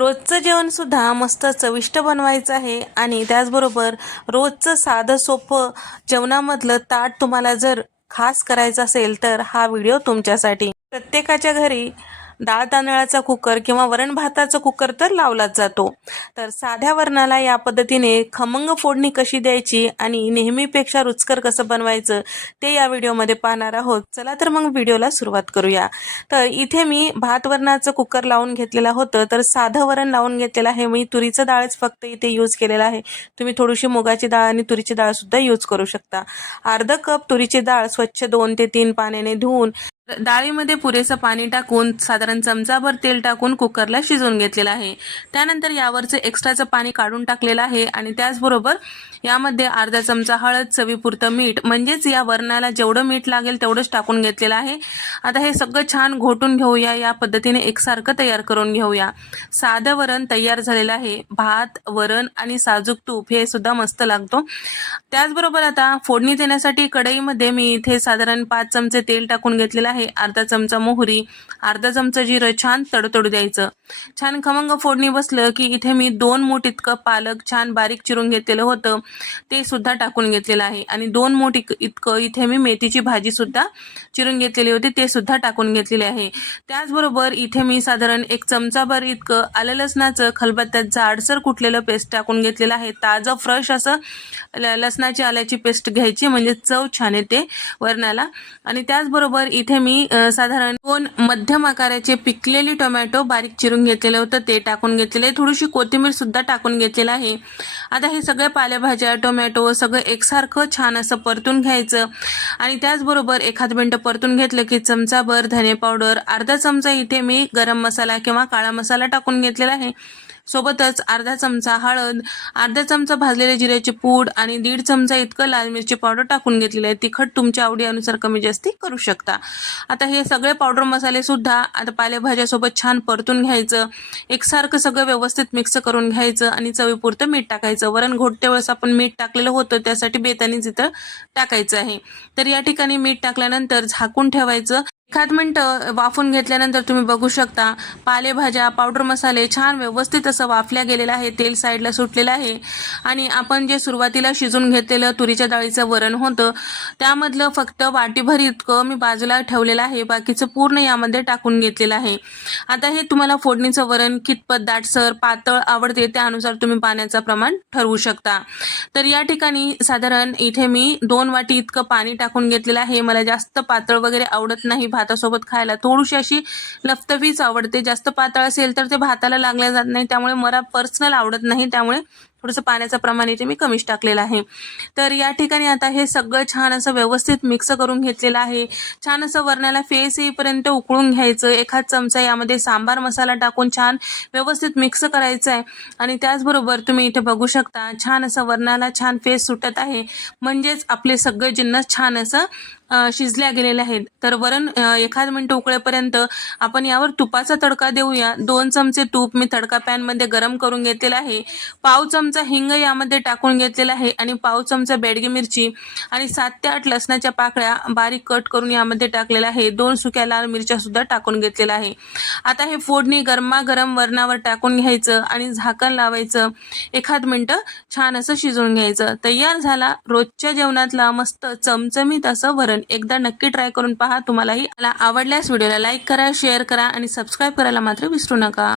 रोजचं जेवणसुद्धा मस्त चविष्ट बनवायचं आहे आणि त्याचबरोबर रोजचं साधं सोपं जेवणामधलं ताट तुम्हाला जर खास करायचं असेल तर हा व्हिडिओ तुमच्यासाठी. प्रत्येकाच्या घरी डाळ तांदळाचा कुकर किंवा वरण भाताचा कुकर तर लावलाच जातो. तर साध्या वरणाला या पद्धतीने खमंग फोडणी कशी द्यायची आणि नेहमीपेक्षा रुचकर कसं बनवायचं ते या व्हिडिओमध्ये पाहणार आहोत. चला तर मग व्हिडिओला सुरुवात करूया. तर इथे मी भात वरणाचं कुकर लावून घेतलेलं होतं तर साधं वरण लावून घेतलेलं आहे. मी तुरीचं डाळच फक्त इथे यूज केलेलं आहे. तुम्ही थोडीशी मुगाची डाळ आणि तुरीची डाळसुद्धा यूज करू शकता. अर्धा कप तुरीची डाळ स्वच्छ दोन ते तीन पाण्याने धुवून डाळीमध्ये पुरेसं पाणी टाकून साधारण चमचाभर तेल टाकून कुकरला शिजवून घेतलेलं आहे. त्यानंतर यावरचं एक्स्ट्राचं पाणी काढून टाकलेलं आहे आणि त्याचबरोबर यामध्ये अर्धा चमचा हळद चवीपुरतं मीठ म्हणजेच या वरणाला जेवढं मीठ लागेल तेवढंच टाकून घेतलेलं आहे. आता हे सगळं छान घोटून घेऊया या पद्धतीने एकसारखं तयार करून घेऊया. साधं वरण तयार झालेलं आहे. भात वरण आणि साजूक तूप हे सुद्धा मस्त लागतो. त्याचबरोबर आता फोडणी देण्यासाठी कढईमध्ये मी इथे साधारण पाच चमचे तेल टाकून घेतलेलं आहे. अर्धा चमचा मोहरी अर्धा चमचा जिरं छान तडतडू द्यायचं. छान खमंग फोडणी बसलं की इथे मी दोन मूठ इतकं पालक छान बारीक चिरून घेतलेलं होतं. ते सुद्धा टाकून घेतलेलं आहे. आणि दोन मूठ इतकं इथे मी मेथीची भाजी सुद्धा चिरून घेतलेली होती. ते सुद्धा टाकून घेतलेले आहे. त्याचबरोबर इथे मी साधारण एक चमचाभर इतकं आलं लसणाचं खलबत्त्यात जाडसर कुठलेलं पेस्ट टाकून घेतलेलं आहे. ताजं फ्रेश असं ल- लसणाची आल्याची पेस्ट घ्यायची. म्हणजे चव छान येते वरणाला. आणि त्याचबरोबर इथे मी साधारण दोन मध्यम आकाराचे पिकलेली टोमॅटो बारीक चिरून घेतलेलं होतं. ते टाकून घेतलेले थोडीशी कोथिंबीर सुद्धा टाकून घेतलेलं आहे. आता हे सगळे पालेभाज्या टोमॅटो सगळं एकसारखं छान असं परतून घ्यायचं. आणि त्याचबरोबर एखाद मिनटं परतून घेतलं की चमचाभर धने पावडर अर्धा चमचा इथे मी गरम मसाला किंवा काळा मसाला टाकून घेतलेला आहे. सोबतच अर्धा चमचा हळद अर्धा चमचा भाजलेले जिऱ्याची पूड आणि दीड चमचा इतकं लाल मिरची पावडर टाकून घेतलेलं आहे. तिखट तुमच्या आवडीनुसार कमी जास्ती करू शकता. आता हे सगळे पावडर मसाले सुद्धा आता पालेभाज्यासोबत छान परतून घ्यायचं. एकसारखं सगळं व्यवस्थित मिक्स करून घ्यायचं आणि चवीपुरतं मीठ टाकायचं. वरण घोटत्या वेळेस आपण मीठ टाकलेलं होतं त्यासाठी बेतानी जिथं टाकायचं आहे. तर या ठिकाणी मीठ टाकल्यानंतर झाकून ठेवायचं. एखाद मिनटं वाफून घेतल्यानंतर तुम्ही बघू शकता. पालेभाज्या पावडर मसाले छान व्यवस्थित असं वाफल्या गेलेलं आहे. तेल साईडला सुटलेलं आहे. आणि आपण जे सुरुवातीला शिजून घेतलेलं तुरीच्या डाळीचं वरण होतं त्यामधलं फक्त वाटीभर इतकं मी बाजूला ठेवलेलं आहे. बाकीचं पूर्ण यामध्ये टाकून घेतलेलं आहे. आता हे तुम्हाला फोडणीचं वरण कितपत दाटसर पातळ आवडते त्यानुसार तुम्ही पाण्याचं प्रमाण ठरवू शकता. तर या ठिकाणी साधारण इथे मी दोन वाटी इतकं पाणी टाकून घेतलेलं आहे. मला जास्त पातळ वगैरे आवडत नाही. भातासोबत खायला. थोडीशी अशी लफतफीच आवडते. जास्त पातळ असेल तर ते भाताला लागल्या जात नाही. त्यामुळे मला पर्सनल आवडत नाही. त्यामुळे थोडंसं पाण्याचं प्रमाण इथे मी कमीच टाकलेलं आहे. तर या ठिकाणी आता हे सगळं छान असं व्यवस्थित मिक्स करून घेतलेलं आहे. छान असं वरणाला फेस येईपर्यंत उकळून घ्यायचं. एखाद चमचा यामध्ये सांबार मसाला टाकून छान व्यवस्थित मिक्स करायचं आहे आणि त्याचबरोबर तुम्ही इथे बघू शकता छान असं वरणाला छान फेस सुटत आहे. म्हणजेच आपले सगळे जिन्नस छान असं शिजल्या गेलेल्या आहेत. तर वरण एखाद मिनटं उकळेपर्यंत आपण यावर तुपाचा तडका देऊया. दोन चमचे तूप मी तडका पॅनमध्ये गरम करून घेतलेला आहे. पाव चमचा हिंग यामध्ये टाकून घेतलेला आहे आणि पाव चमचा बेडगी मिरची आणि सात ते आठ लसणाच्या पाकळ्या बारीक कट करून यामध्ये टाकलेल्या आहे. दोन सुक्या लाल मिरच्या सुद्धा टाकून घेतलेल्या आहे. आता हे फोडणी गरमागरम वरणावर टाकून घ्यायचं आणि झाकण लावायचं. एखाद मिनटं छान असं शिजवून घ्यायचं. तयार झाला रोजच्या जेवणातला मस्त चमचमीत असं वरण. एकदा नक्की ट्राय करून पहा. तुम्हालाही मला आवडल्यास व्हिडिओला लाईक करा शेअर करा आणि सबस्क्राईब करायला मात्र विसरू नका.